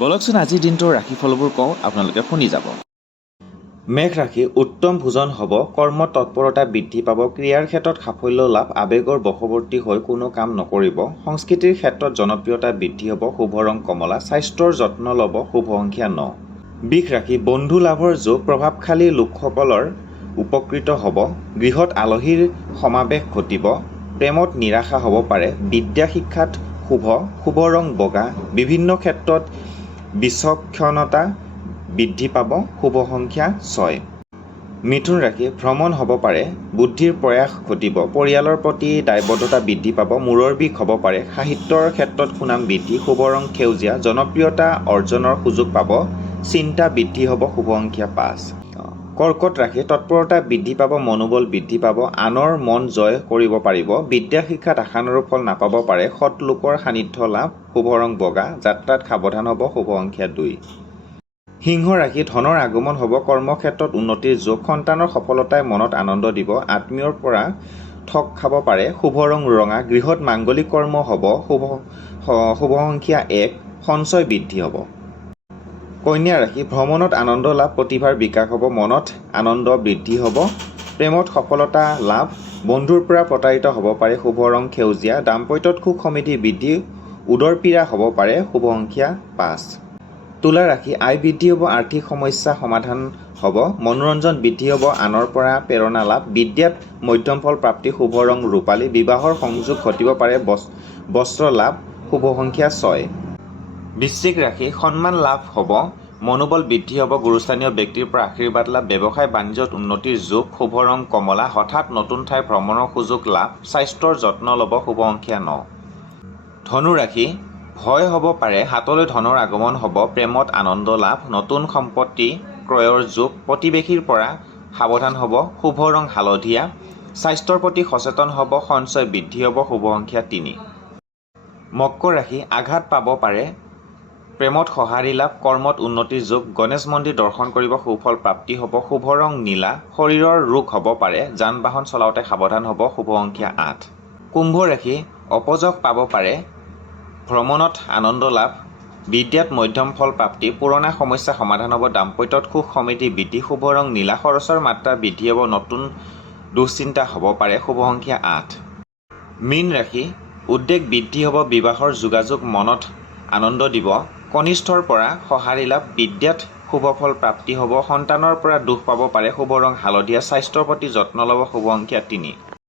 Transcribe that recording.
বলকচোন আজিৰ দিনটোৰ ৰাশিফলবোৰ কওঁ, আপোনালোকে শুনি যাব। মেঘ ৰাশি উত্তম ভোজন হ'ব, কৰ্মত তৎপৰতা বৃদ্ধি পাব, ক্ৰিয়াৰ ক্ষেত্ৰত সাফল্য লাভ, আৱেগৰ বশৱৰ্তী হৈ কোনো কাম নকৰিব, সংস্কৃতিৰ ক্ষেত্ৰত জনপ্ৰিয়তা বৃদ্ধি হ'ব, শুভ ৰং কমলা, স্বাস্থ্যৰ যত্ন ল'ব, শুভ সংখ্যা 9। বৃষ ৰাশি বন্ধু লাভৰ যোগ, প্ৰভাৱশালী লোকসকলৰ উপকৃত হ'ব, গৃহত আলহীৰ সমাৱেশ ঘটিব, প্ৰেমত নিৰাশা হ'ব পাৰে, বিদ্যা শিক্ষাত শুভ ৰং বগা, বিভিন্ন ক্ষেত্ৰত বিচক্ষণতা বৃদ্ধি পাব, শুভ সংখ্যা 6। মিথুন ৰাশি ভ্ৰমণ হ'ব পাৰে, বুদ্ধিৰ প্ৰয়াস ঘটিব, পৰিয়ালৰ প্ৰতি দায়বদ্ধতা বৃদ্ধি পাব, মূৰৰ বিষ হ'ব পাৰে, সাহিত্যৰ ক্ষেত্ৰত সুনাম বৃদ্ধি, শুভ ৰং সেউজীয়া, জনপ্ৰিয়তা অৰ্জনৰ সুযোগ পাব, চিন্তা বৃদ্ধি হ'ব, শুভ সংখ্যা 5। কৰ্কট ৰাশি তৎপৰতা বৃদ্ধি পাব, মনোবল বৃদ্ধি পাব, আনৰ মন জয় কৰিব পাৰিব, বিদ্যা শিক্ষাত আশানুৰূপ ফল নাপাব পাৰে, সৎ লোকৰ সান্নিধ্য লাভ, শুভ ৰং বগা, যাত্ৰাত সাৱধান হ'ব, শুভ সংখ্যা 2। সিংহ ৰাশি ধনৰ আগমন হ'ব, কৰ্মক্ষেত্ৰত উন্নতিৰ যোগ, সন্তানৰ সফলতাই মনত আনন্দ দিব, আত্মীয়ৰ পৰা ঠগ খাব পাৰে, শুভ ৰং ৰঙা, গৃহত মাংগলিক কৰ্ম হ'ব, শুভ সংখ্যা 1, সঞ্চয় বৃদ্ধি হ'ব। কন্যা ৰাশি ভ্ৰমণত আনন্দ লাভ, প্ৰতিভাৰ বিকাশ হ'ব, মনত আনন্দ বৃদ্ধি হ'ব, প্ৰেমত সফলতা লাভ, বন্ধুৰ পৰা প্ৰতাৰিত হ'ব পাৰে, শুভ ৰং সেউজীয়া, দাম্পত্যত সুখ সমৃদ্ধি বৃদ্ধি, উদৰ পীড়া হ'ব পাৰে, শুভ সংখ্যা 5। তুলা ৰাশি আয় বৃদ্ধি হ'ব, আৰ্থিক সমস্যা সমাধান হ'ব, মনোৰঞ্জন বৃদ্ধি হ'ব, আনৰ পৰা প্ৰেৰণা লাভ, বিদ্যাত মধ্যম ফল প্ৰাপ্তি, শুভ ৰং ৰূপালী, বিবাহৰ সংযোগ ঘটিব পাৰে, বস্ত্ৰ লাভ, শুভ সংখ্যা 6। বৃশ্চিক ৰাশি সন্মান লাভ হ'ব, মনোবল বৃদ্ধি হ'ব, গুৰুস্থানীয় ব্যক্তিৰ পৰা আশীৰ্বাদ লাভ, ব্যৱসায় বাণিজ্যত উন্নতিৰ যোগ, শুভ ৰং কমলা, হঠাৎ নতুন ঠাই ভ্ৰমণৰ সুযোগ লাভ, স্বাস্থ্যৰ যত্ন ল'ব, শুভ সংখ্যা 9। ধনু ৰাশি ভয় হ'ব পাৰে, হাতলৈ ধনৰ আগমন হ'ব, প্ৰেমত আনন্দ লাভ, নতুন সম্পত্তি ক্ৰয়ৰ যোগ, প্ৰতিবেশীৰ পৰা সাৱধান হ'ব, শুভ ৰং হালধীয়া, স্বাস্থ্যৰ প্ৰতি সচেতন হ'ব, সঞ্চয় বৃদ্ধি হ'ব, শুভ সংখ্যা 3। মকৰ ৰাশি আঘাত পাব পাৰে, প্ৰেমত সঁহাৰি লাভ, কৰ্মত উন্নতিৰ যোগ, গণেশ মন্দিৰ দৰ্শন কৰিব, সুফল প্ৰাপ্তি হ'ব, শুভ ৰং নীলা, শৰীৰৰ ৰোগ হ'ব পাৰে, যান বাহন চলাওঁতে সাৱধান হ'ব, শুভ সংখ্যা 8। কুম্ভ ৰাশি অপযশ পাব পাৰে, ভ্ৰমণত আনন্দ লাভ, বিদ্যাত মধ্যম ফল প্ৰাপ্তি, পুৰণা সমস্যা সমাধান হ'ব, দাম্পত্যত সুখ সমৃদ্ধি বৃদ্ধি, শুভ ৰং নীলা, খৰচৰ মাত্ৰা বৃদ্ধি হ'ব, নতুন দুশ্চিন্তা হ'ব পাৰে, শুভ সংখ্যা 8। মীন ৰাশি উদ্বেগ বৃদ্ধি হ'ব, বিবাহৰ যোগাযোগ মনত আনন্দ দিব, কনিষ্ঠৰ পৰা সঁহাৰি লাভ, বিদ্যাত শুভ ফল প্ৰাপ্তি হ'ব, সন্তানৰ পৰা দুখ পাব পাৰে, শুভ ৰং হালধীয়া, স্বাস্থ্যৰ প্ৰতি যত্ন ল'ব, শুভ সংখ্যা 3।